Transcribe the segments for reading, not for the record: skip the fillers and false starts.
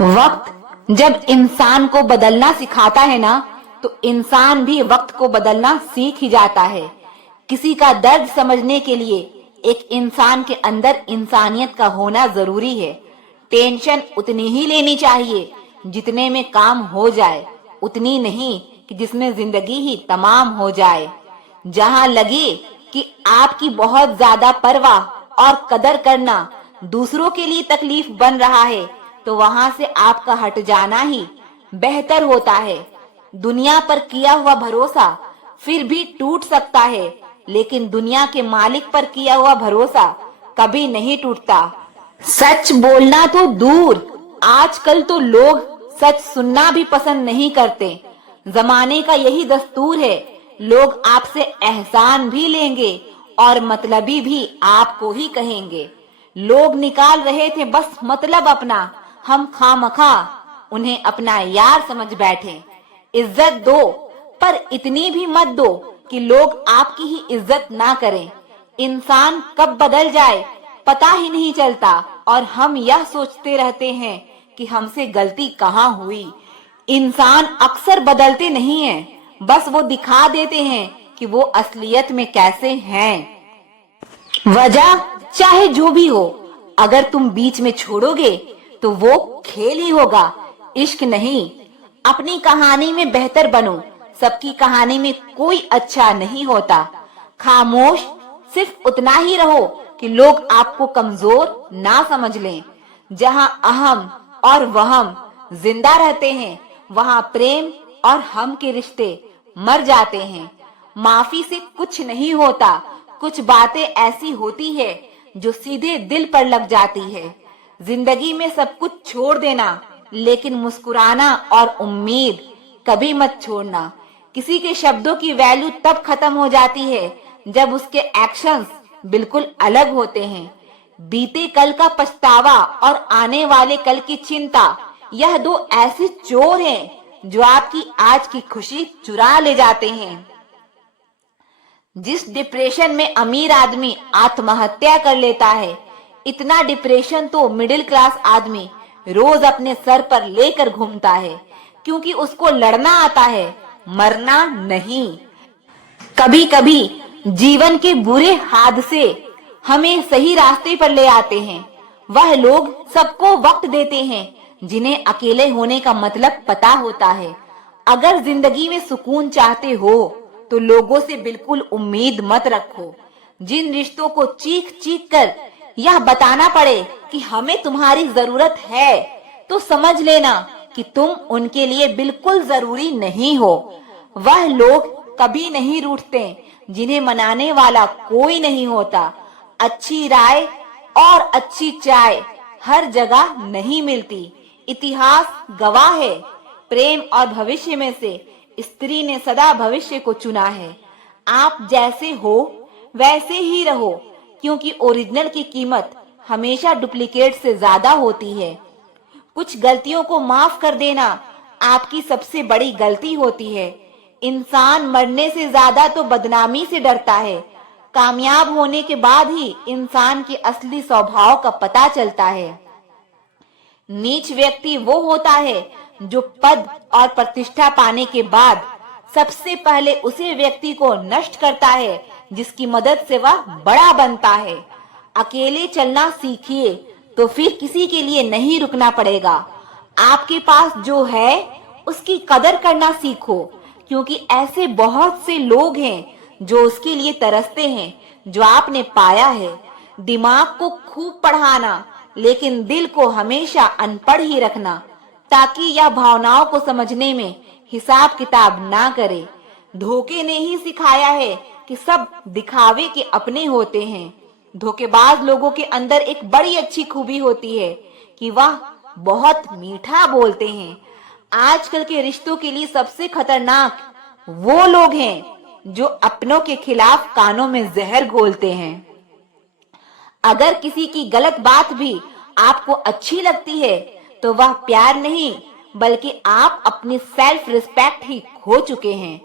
वक्त जब इंसान को बदलना सिखाता है ना, तो इंसान भी वक्त को बदलना सीख ही जाता है। किसी का दर्द समझने के लिए एक इंसान के अंदर इंसानियत का होना जरूरी है। टेंशन उतनी ही लेनी चाहिए जितने में काम हो जाए, उतनी नहीं कि जिसमें जिंदगी ही तमाम हो जाए। जहां लगे कि आपकी बहुत ज्यादा परवाह और कदर करना दूसरों के लिए तकलीफ बन रहा है, तो वहां से आपका हट जाना ही बेहतर होता है। दुनिया पर किया हुआ भरोसा फिर भी टूट सकता है, लेकिन दुनिया के मालिक पर किया हुआ भरोसा कभी नहीं टूटता। सच बोलना तो दूर, आजकल तो लोग सच सुनना भी पसंद नहीं करते। जमाने का यही दस्तूर है। लोग आपसे एहसान भी लेंगे और मतलबी भी आपको ही कहेंगे। लोग निकाल रहे थे बस मतलब अपना, हम खामखा उन्हें अपना यार समझ बैठे। इज्जत दो, पर इतनी भी मत दो कि लोग आपकी ही इज्जत ना करें। इंसान कब बदल जाए पता ही नहीं चलता, और हम यह सोचते रहते हैं कि हमसे गलती कहाँ हुई। इंसान अक्सर बदलते नहीं हैं, बस वो दिखा देते हैं कि वो असलियत में कैसे हैं। वजह चाहे जो भी हो, अगर तुम बीच में छोड़ोगे तो वो खेल ही होगा, इश्क नहीं। अपनी कहानी में बेहतर बनो, सबकी कहानी में कोई अच्छा नहीं होता। खामोश सिर्फ उतना ही रहो कि लोग आपको कमजोर ना समझ लें। जहां अहम और वहम जिंदा रहते हैं, वहां प्रेम और हम के रिश्ते मर जाते हैं। माफी से कुछ नहीं होता, कुछ बातें ऐसी होती है जो सीधे दिल पर लग जाती है। जिंदगी में सब कुछ छोड़ देना, लेकिन मुस्कुराना और उम्मीद कभी मत छोड़ना। किसी के शब्दों की वैल्यू तब खत्म हो जाती है जब उसके एक्शंस बिल्कुल अलग होते हैं। बीते कल का पछतावा और आने वाले कल की चिंता, यह दो ऐसे चोर हैं जो आपकी आज की खुशी चुरा ले जाते हैं। जिस डिप्रेशन में अमीर आदमी आत्महत्या कर लेता है, इतना डिप्रेशन तो मिडिल क्लास आदमी रोज अपने सर पर लेकर घूमता है, क्योंकि उसको लड़ना आता है, मरना नहीं। कभी कभी जीवन के बुरे हादसे हमें सही रास्ते पर ले आते हैं। वह लोग सबको वक्त देते हैं जिन्हें अकेले होने का मतलब पता होता है। अगर जिंदगी में सुकून चाहते हो तो लोगों से बिल्कुल उम्मीद मत रखो। जिन रिश्तों को चीख चीख कर यह बताना पड़े कि हमें तुम्हारी जरूरत है, तो समझ लेना कि तुम उनके लिए बिल्कुल जरूरी नहीं हो। वह लोग कभी नहीं रूठते जिन्हें मनाने वाला कोई नहीं होता। अच्छी राय और अच्छी चाय हर जगह नहीं मिलती। इतिहास गवाह है, प्रेम और भविष्य में से स्त्री ने सदा भविष्य को चुना है। आप जैसे हो वैसे ही रहो, क्योंकि ओरिजिनल की कीमत हमेशा डुप्लीकेट से ज्यादा होती है। कुछ गलतियों को माफ कर देना आपकी सबसे बड़ी गलती होती है। इंसान मरने से ज्यादा तो बदनामी से डरता है। कामयाब होने के बाद ही इंसान के असली स्वभाव का पता चलता है। नीच व्यक्ति वो होता है जो पद और प्रतिष्ठा पाने के बाद सबसे पहले उसी व्यक्ति को नष्ट करता है जिसकी मदद से वह बड़ा बनता है। अकेले चलना सीखिए, तो फिर किसी के लिए नहीं रुकना पड़ेगा। आपके पास जो है उसकी कदर करना सीखो, क्योंकि ऐसे बहुत से लोग हैं जो उसके लिए तरसते हैं जो आपने पाया है। दिमाग को खूब पढ़ाना, लेकिन दिल को हमेशा अनपढ़ ही रखना, ताकि यह भावनाओं को समझने में हिसाब किताब ना करे। धोखे ने ही सिखाया है कि सब दिखावे के अपने होते हैं। धोखेबाज लोगों के अंदर एक बड़ी अच्छी खूबी होती है कि वह बहुत मीठा बोलते हैं। आजकल के रिश्तों के लिए सबसे खतरनाक वो लोग हैं जो अपनों के खिलाफ कानों में जहर घोलते हैं। अगर किसी की गलत बात भी आपको अच्छी लगती है, तो वह प्यार नहीं बल्कि आप अपनी सेल्फ रिस्पेक्ट ही खो चुके हैं।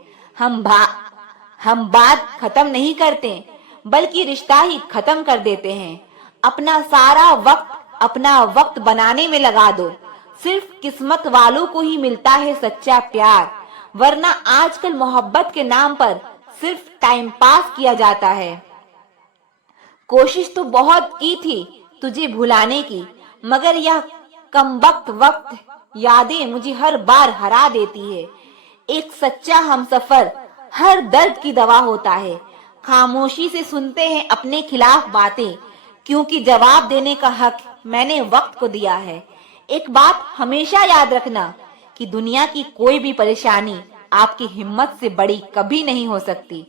हम बात खत्म नहीं करते, बल्कि रिश्ता ही खत्म कर देते हैं। अपना सारा वक्त अपना वक्त बनाने में लगा दो, सिर्फ किस्मत वालों को ही मिलता है सच्चा प्यार, वरना आजकल मोहब्बत के नाम पर सिर्फ टाइम पास किया जाता है। कोशिश तो बहुत की थी तुझे भुलाने की, मगर यह कमबख्त वक्त यादें मुझे हर बार हरा देती है। एक सच्चा हमसफर हर दर्द की दवा होता है। खामोशी से सुनते हैं अपने खिलाफ बातें, क्योंकि जवाब देने का हक मैंने वक्त को दिया है। एक बात हमेशा याद रखना कि दुनिया की कोई भी परेशानी आपकी हिम्मत से बड़ी कभी नहीं हो सकती।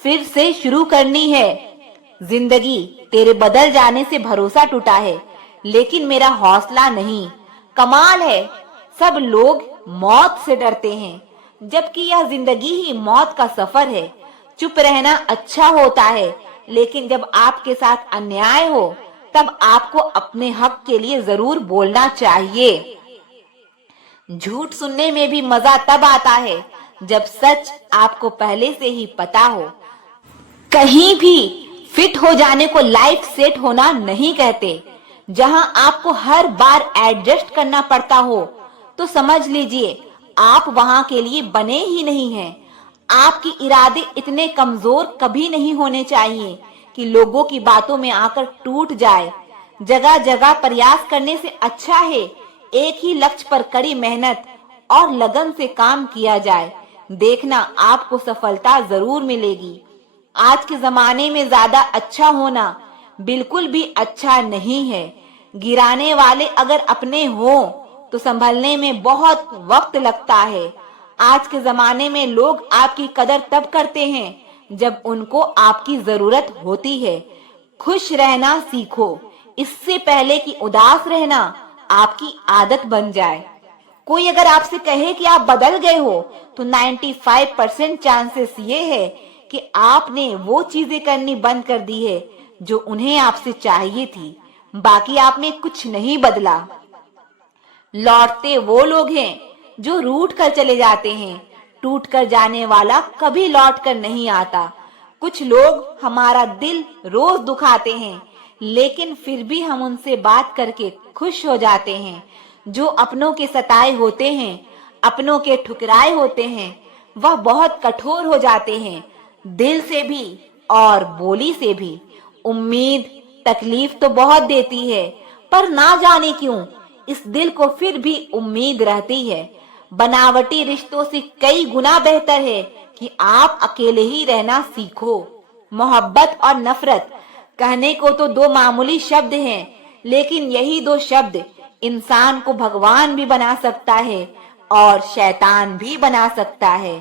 फिर से शुरू करनी है जिंदगी, तेरे बदल जाने से भरोसा टूटा है, लेकिन मेरा हौसला नहीं। कमाल है, सब लोग मौत से डरते हैं, जबकि यह जिंदगी ही मौत का सफर है। चुप रहना अच्छा होता है, लेकिन जब आपके साथ अन्याय हो तब आपको अपने हक के लिए जरूर बोलना चाहिए। झूठ सुनने में भी मजा तब आता है जब सच आपको पहले से ही पता हो। कहीं भी फिट हो जाने को लाइफ सेट होना नहीं कहते। जहां आपको हर बार एडजस्ट करना पड़ता हो तो समझ लीजिए आप वहां के लिए बने ही नहीं हैं। आपके इरादे इतने कमजोर कभी नहीं होने चाहिए कि लोगों की बातों में आकर टूट जाए। जगह जगह प्रयास करने से अच्छा है एक ही लक्ष्य पर कड़ी मेहनत और लगन से काम किया जाए। देखना आपको सफलता जरूर मिलेगी। आज के जमाने में ज्यादा अच्छा होना बिल्कुल भी अच्छा नहीं है। गिराने वाले अगर अपने हो तो संभलने में बहुत वक्त लगता है। आज के जमाने में लोग आपकी कदर तब करते हैं जब उनको आपकी जरूरत होती है। खुश रहना सीखो, इससे पहले कि उदास रहना आपकी आदत बन जाए। कोई अगर आपसे कहे कि आप बदल गए हो तो 95% चांसेस ये है कि आपने वो चीजें करनी बंद कर दी है जो उन्हें आपसे चाहिए थी। बाकी आप में कुछ नहीं बदला। लौटते वो लोग हैं जो रूठ कर चले जाते हैं। टूट कर जाने वाला कभी लौट कर नहीं आता। कुछ लोग हमारा दिल रोज दुखाते हैं, लेकिन फिर भी हम उनसे बात करके खुश हो जाते हैं। जो अपनों के सताए होते हैं, अपनों के ठुकराए होते हैं, वह बहुत कठोर हो जाते हैं, दिल से भी और बोली से भी। उम्मीद तकलीफ तो बहुत देती है, पर ना जाने क्यों इस दिल को फिर भी उम्मीद रहती है। बनावटी रिश्तों से कई गुना बेहतर है कि आप अकेले ही रहना सीखो। मोहब्बत और नफरत कहने को तो दो मामूली शब्द हैं, लेकिन यही दो शब्द इंसान को भगवान भी बना सकता है और शैतान भी बना सकता है।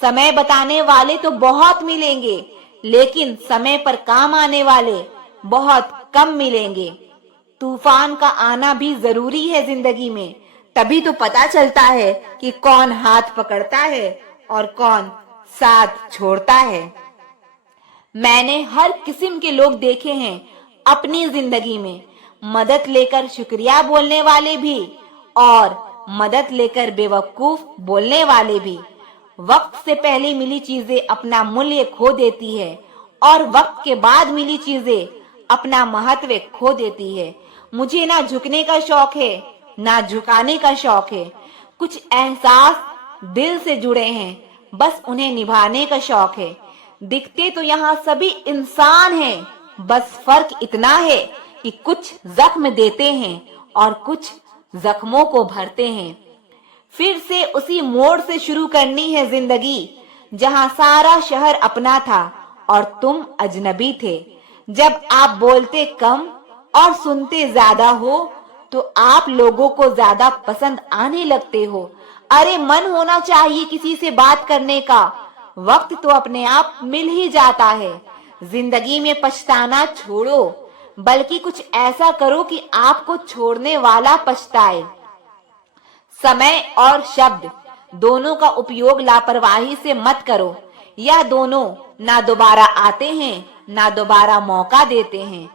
समय बताने वाले तो बहुत मिलेंगे, लेकिन समय पर काम आने वाले बहुत कम मिलेंगे। तूफान का आना भी जरूरी है जिंदगी में, तभी तो पता चलता है कि कौन हाथ पकड़ता है और कौन साथ छोड़ता है। मैंने हर किस्म के लोग देखे हैं अपनी जिंदगी में, मदद लेकर शुक्रिया बोलने वाले भी और मदद लेकर बेवकूफ बोलने वाले भी। वक्त से पहले मिली चीजें अपना मूल्य खो देती है और वक्त के बाद मिली चीजें अपना महत्व खो देती है। मुझे ना झुकने का शौक है ना झुकाने का शौक है। कुछ एहसास दिल से जुड़े हैं, बस उन्हें निभाने का शौक है। दिखते तो यहाँ सभी इंसान हैं, बस फर्क इतना है कि कुछ जख्म देते हैं और कुछ जख्मों को भरते हैं। फिर से उसी मोड़ से शुरू करनी है जिंदगी जहाँ सारा शहर अपना था और तुम अजनबी थे। जब आप बोलते कम और सुनते ज्यादा हो तो आप लोगों को ज्यादा पसंद आने लगते हो। अरे मन होना चाहिए किसी से बात करने का, वक्त तो अपने आप मिल ही जाता है। जिंदगी में पछताना छोड़ो, बल्कि कुछ ऐसा करो कि आपको छोड़ने वाला पछताए। समय और शब्द दोनों का उपयोग लापरवाही से मत करो। यह दोनों ना दोबारा आते हैं ना दोबारा मौका देते हैं।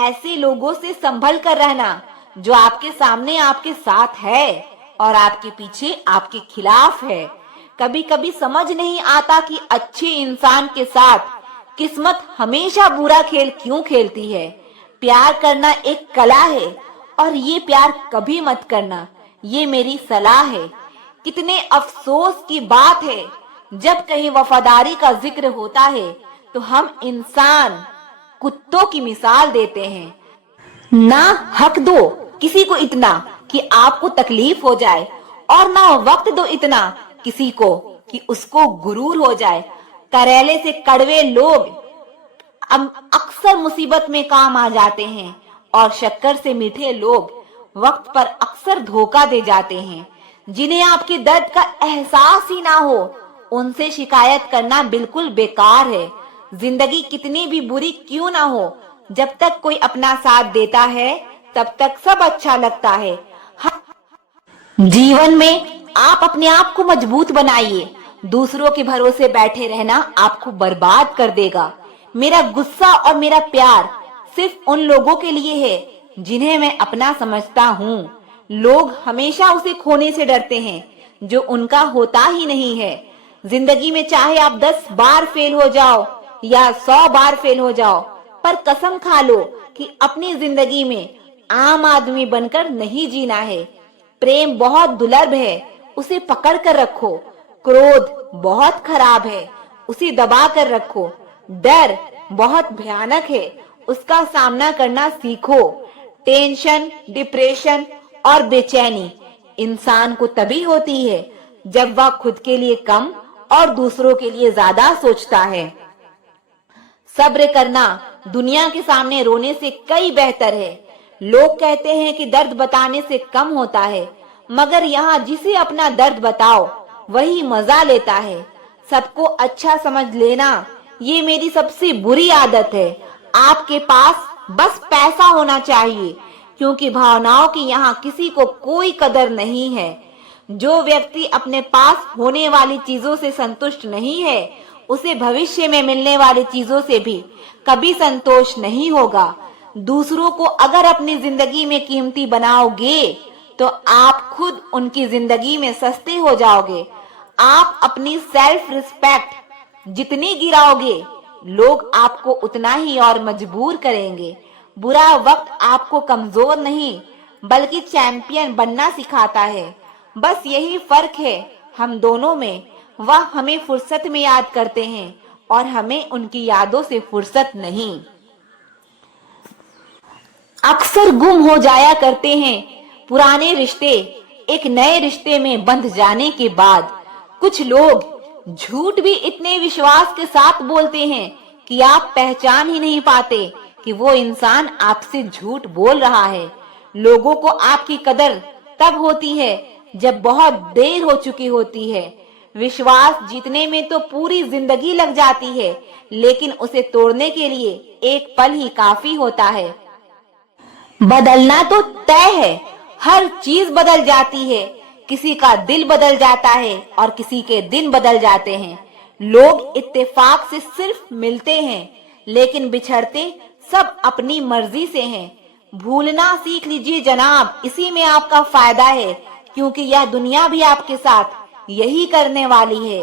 ऐसे लोगों से संभल कर रहना जो आपके सामने आपके साथ है और आपके पीछे आपके खिलाफ है। कभी कभी समझ नहीं आता कि अच्छे इंसान के साथ किस्मत हमेशा बुरा खेल क्यों खेलती है। प्यार करना एक कला है और ये प्यार कभी मत करना ये मेरी सलाह है। कितने अफसोस की बात है, जब कहीं वफादारी का जिक्र होता है तो हम इंसान कुत्तों की मिसाल देते हैं। ना हक दो किसी को इतना कि आपको तकलीफ हो जाए, और ना वक्त दो इतना किसी को कि उसको गुरूर हो जाए। करेले से कड़वे लोग अक्सर मुसीबत में काम आ जाते हैं, और शक्कर से मीठे लोग वक्त पर अक्सर धोखा दे जाते हैं। जिन्हें आपके दर्द का एहसास ही ना हो, उनसे शिकायत करना बिल्कुल बेकार है। जिंदगी कितनी भी बुरी क्यों ना हो, जब तक कोई अपना साथ देता है तब तक सब अच्छा लगता है। जीवन में आप अपने आप को मजबूत बनाइए। दूसरों के भरोसे बैठे रहना आपको बर्बाद कर देगा। मेरा गुस्सा और मेरा प्यार सिर्फ उन लोगों के लिए है जिन्हें मैं अपना समझता हूँ। लोग हमेशा उसे खोने से डरते हैं जो उनका होता ही नहीं है। जिंदगी में चाहे आप 10 बार फेल हो जाओ या 100 बार फेल हो जाओ, पर कसम खा लो कि अपनी जिंदगी में आम आदमी बनकर नहीं जीना है। प्रेम बहुत दुर्लभ है, उसे पकड़ कर रखो। क्रोध बहुत खराब है, उसे दबा कर रखो। डर बहुत भयानक है, उसका सामना करना सीखो। टेंशन, डिप्रेशन और बेचैनी इंसान को तभी होती है जब वह खुद के लिए कम और दूसरों के लिए ज्यादा सोचता है। सब्र करना दुनिया के सामने रोने से कई बेहतर है। लोग कहते हैं कि दर्द बताने से कम होता है, मगर यहाँ जिसे अपना दर्द बताओ वही मजा लेता है। सबको अच्छा समझ लेना ये मेरी सबसे बुरी आदत है। आपके पास बस पैसा होना चाहिए, क्योंकि भावनाओं की यहाँ किसी को कोई कदर नहीं है। जो व्यक्ति अपने पास होने वाली चीजों से संतुष्ट नहीं है, उसे भविष्य में मिलने वाली चीजों से भी कभी संतोष नहीं होगा। दूसरों को अगर अपनी जिंदगी में कीमती बनाओगे तो आप खुद उनकी जिंदगी में सस्ते हो जाओगे। आप अपनी सेल्फ रिस्पेक्ट जितनी गिराओगे, लोग आपको उतना ही और मजबूर करेंगे। बुरा वक्त आपको कमजोर नहीं बल्कि चैंपियन बनना सिखाता है। बस यही फर्क है हम दोनों में। वह हमें फुर्सत में याद करते हैं और हमें उनकी यादों से फुर्सत नहीं। अक्सर गुम हो जाया करते हैं पुराने रिश्ते एक नए रिश्ते में बंध जाने के बाद। कुछ लोग झूठ भी इतने विश्वास के साथ बोलते हैं कि आप पहचान ही नहीं पाते कि वो इंसान आपसे झूठ बोल रहा है। लोगों को आपकी कदर तब होती है जब बहुत देर हो चुकी होती है। विश्वास जीतने में तो पूरी जिंदगी लग जाती है, लेकिन उसे तोड़ने के लिए एक पल ही काफी होता है। बदलना तो तय है, हर चीज बदल जाती है। किसी का दिल बदल जाता है और किसी के दिन बदल जाते हैं। लोग इत्तेफाक से सिर्फ मिलते हैं, लेकिन बिछड़ते सब अपनी मर्जी से हैं। भूलना सीख लीजिए जनाब, इसी में आपका फायदा है, क्योंकि यह दुनिया भी आपके साथ यही करने वाली है।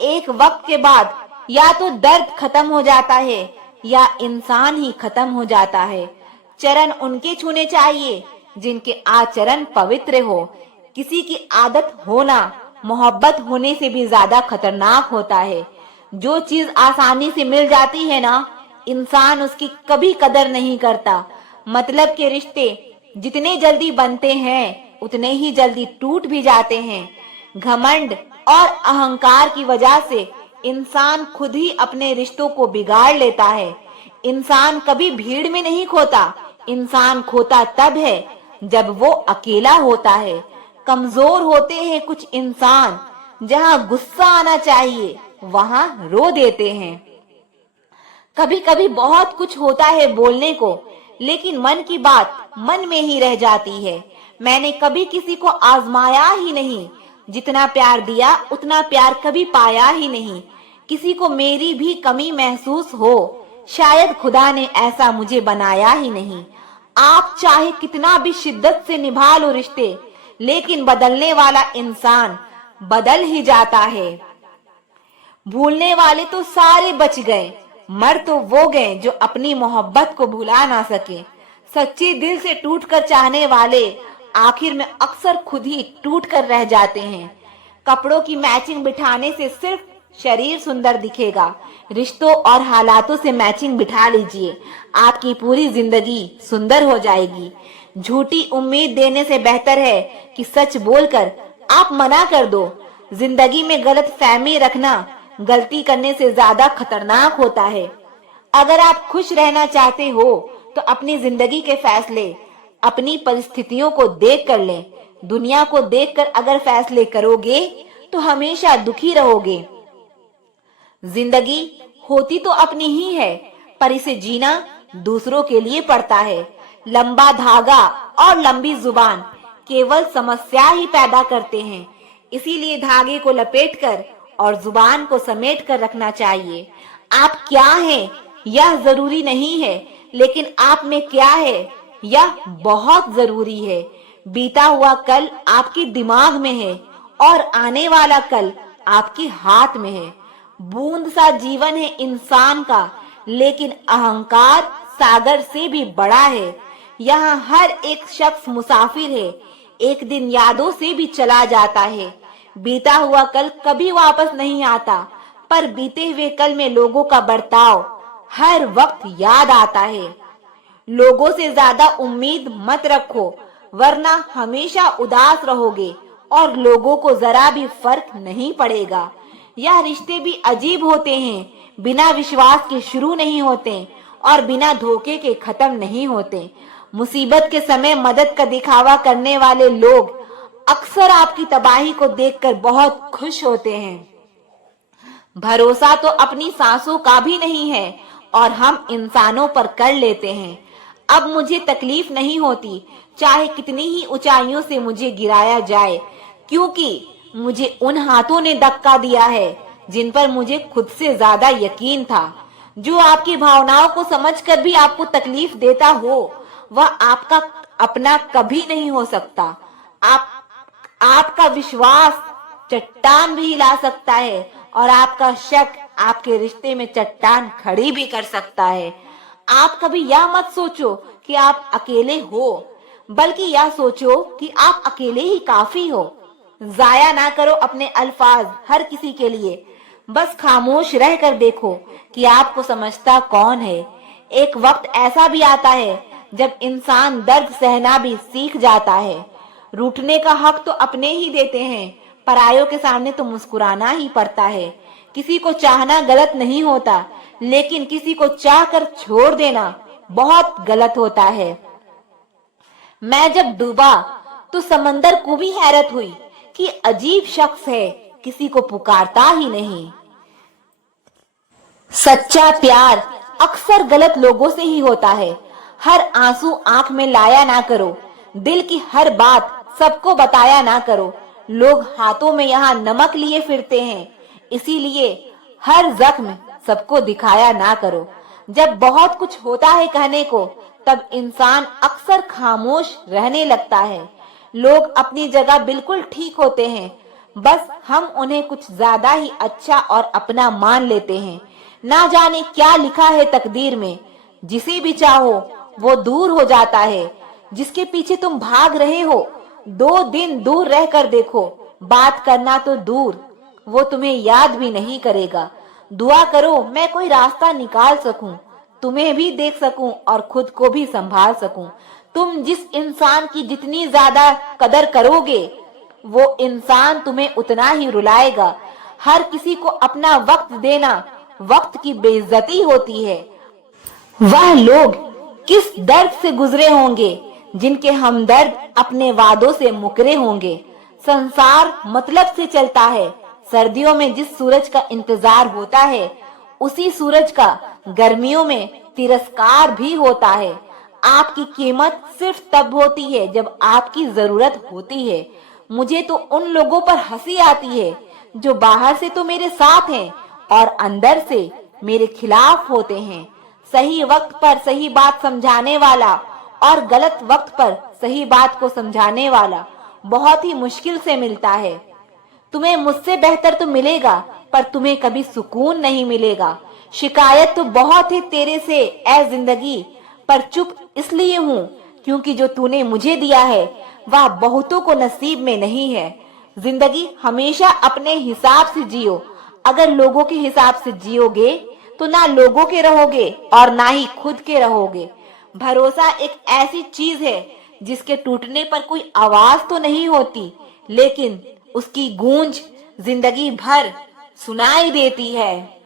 एक वक्त के बाद या तो दर्द खत्म हो जाता है या इंसान ही खत्म हो जाता है। चरण उनके छूने चाहिए जिनके आचरण पवित्र हो। किसी की आदत होना मोहब्बत होने से भी ज्यादा खतरनाक होता है। जो चीज आसानी से मिल जाती है ना, इंसान उसकी कभी कदर नहीं करता। मतलब के रिश्ते जितने जल्दी बनते हैं उतने ही जल्दी टूट भी जाते हैं। घमंड और अहंकार की वजह से इंसान खुद ही अपने रिश्तों को बिगाड़ लेता है। इंसान कभी भीड़ में नहीं खोता, इंसान खोता तब है जब वो अकेला होता है। कमजोर होते हैं कुछ इंसान, जहां गुस्सा आना चाहिए वहां रो देते हैं। कभी कभी बहुत कुछ होता है बोलने को, लेकिन मन की बात मन में ही रह जाती है। मैंने कभी किसी को आजमाया ही नहीं, जितना प्यार दिया उतना प्यार कभी पाया ही नहीं। किसी को मेरी भी कमी महसूस हो, शायद खुदा ने ऐसा मुझे बनाया ही नहीं। आप चाहे कितना भी शिद्दत से निभा लो रिश्ते, लेकिन बदलने वाला इंसान बदल ही जाता है। भूलने वाले तो सारे बच गए, मर तो वो गए जो अपनी मोहब्बत को भुला ना सके। सच्चे दिल से टूटकर चाहने वाले आखिर में अक्सर खुद ही टूट कर रह जाते हैं। कपड़ों की मैचिंग बिठाने से सिर्फ शरीर सुंदर दिखेगा, रिश्तों और हालातों से मैचिंग बिठा लीजिए, आपकी पूरी जिंदगी सुंदर हो जाएगी। झूठी उम्मीद देने से बेहतर है कि सच बोलकर आप मना कर दो। जिंदगी में गलत फहमी रखना गलती करने से ज्यादा खतरनाक होता है। अगर आप खुश रहना चाहते हो तो अपनी जिंदगी के फैसले अपनी परिस्थितियों को देख कर लें। दुनिया को देखकर अगर फैसले करोगे तो हमेशा दुखी रहोगे। जिंदगी होती तो अपनी ही है, पर इसे जीना दूसरों के लिए पड़ता है। लंबा धागा और लंबी जुबान केवल समस्या ही पैदा करते हैं, इसीलिए धागे को लपेटकर और जुबान को समेट कर रखना चाहिए। आप क्या हैं यह जरूरी नहीं है, लेकिन आप में क्या है यह बहुत जरूरी है। बीता हुआ कल आपके दिमाग में है और आने वाला कल आपके हाथ में है। बूंद सा जीवन है इंसान का, लेकिन अहंकार सागर से भी बड़ा है। यहाँ हर एक शख्स मुसाफिर है, एक दिन यादों से भी चला जाता है। बीता हुआ कल कभी वापस नहीं आता, पर बीते हुए कल में लोगों का बर्ताव हर वक्त याद आता है। लोगों से ज्यादा उम्मीद मत रखो, वरना हमेशा उदास रहोगे और लोगों को जरा भी फर्क नहीं पड़ेगा। यह रिश्ते भी अजीब होते हैं, बिना विश्वास के शुरू नहीं होते और बिना धोखे के खत्म नहीं होते। मुसीबत के समय मदद का दिखावा करने वाले लोग अक्सर आपकी तबाही को देखकर बहुत खुश होते हैं। भरोसा तो अपनी सांसों का भी नहीं है और हम इंसानों पर कर लेते हैं। अब मुझे तकलीफ नहीं होती, चाहे कितनी ही ऊंचाइयों से मुझे गिराया जाए, क्योंकि मुझे उन हाथों ने धक्का दिया है जिन पर मुझे खुद से ज्यादा यकीन था। जो आपकी भावनाओं को समझकर भी आपको तकलीफ देता हो, वह आपका अपना कभी नहीं हो सकता। आपका विश्वास चट्टान भी हिला सकता है और आपका शक आपके रिश्ते में चट्टान खड़ी भी कर सकता है। आप कभी यह मत सोचो कि आप अकेले हो, बल्कि यह सोचो कि आप अकेले ही काफी हो। जाया ना करो अपने अल्फाज हर किसी के लिए, बस खामोश रहकर देखो कि आपको समझता कौन है। एक वक्त ऐसा भी आता है जब इंसान दर्द सहना भी सीख जाता है। रूठने का हक तो अपने ही देते हैं, परायों के सामने तो मुस्कुराना ही पड़ता है। किसी को चाहना गलत नहीं होता, लेकिन किसी को चाहकर छोड़ देना बहुत गलत होता है। मैं जब डूबा तो समंदर को भी हैरत हुई कि अजीब शख्स है, किसी को पुकारता ही नहीं। सच्चा प्यार अक्सर गलत लोगों से ही होता है। हर आंसू आंख में लाया ना करो, दिल की हर बात सबको बताया ना करो। लोग हाथों में यहाँ नमक लिए फिरते हैं, इसीलिए हर जख्म सबको दिखाया ना करो। जब बहुत कुछ होता है कहने को, तब इंसान अक्सर खामोश रहने लगता है। लोग अपनी जगह बिल्कुल ठीक होते हैं, बस हम उन्हें कुछ ज्यादा ही अच्छा और अपना मान लेते हैं। ना जाने क्या लिखा है तकदीर में, जिसे भी चाहो वो दूर हो जाता है। जिसके पीछे तुम भाग रहे हो, 2 दिन दूर रहकर देखो, बात करना तो दूर, वो तुम्हें याद भी नहीं करेगा। दुआ करो मैं कोई रास्ता निकाल सकूं, तुम्हें भी देख सकूं और खुद को भी संभाल सकूं। तुम जिस इंसान की जितनी ज्यादा कदर करोगे, वो इंसान तुम्हें उतना ही रुलाएगा। हर किसी को अपना वक्त देना वक्त की बेइज्जती होती है। वह लोग किस दर्द से गुजरे होंगे जिनके हमदर्द अपने वादों से मुकरे होंगे। संसार मतलब से चलता है। सर्दियों में जिस सूरज का इंतजार होता है, उसी सूरज का गर्मियों में तिरस्कार भी होता है। आपकी कीमत सिर्फ तब होती है जब आपकी जरूरत होती है। मुझे तो उन लोगों पर हंसी आती है जो बाहर से तो मेरे साथ हैं और अंदर से मेरे खिलाफ होते हैं। सही वक्त पर सही बात समझाने वाला और गलत वक्त पर सही बात को समझाने वाला बहुत ही मुश्किल से मिलता है। तुम्हें मुझसे बेहतर तो मिलेगा, पर तुम्हें कभी सुकून नहीं मिलेगा। शिकायत तो बहुत है तेरे से ए जिंदगी, पर चुप इसलिए हूँ क्योंकि जो तूने मुझे दिया है वह बहुतों को नसीब में नहीं है। जिंदगी हमेशा अपने हिसाब से जियो। अगर लोगों के हिसाब से जियोगे तो ना लोगों के रहोगे और ना ही खुद के रहोगे। भरोसा एक ऐसी चीज है जिसके टूटने पर कोई आवाज तो नहीं होती, लेकिन उसकी गूंज जिंदगी भर सुनाई देती है।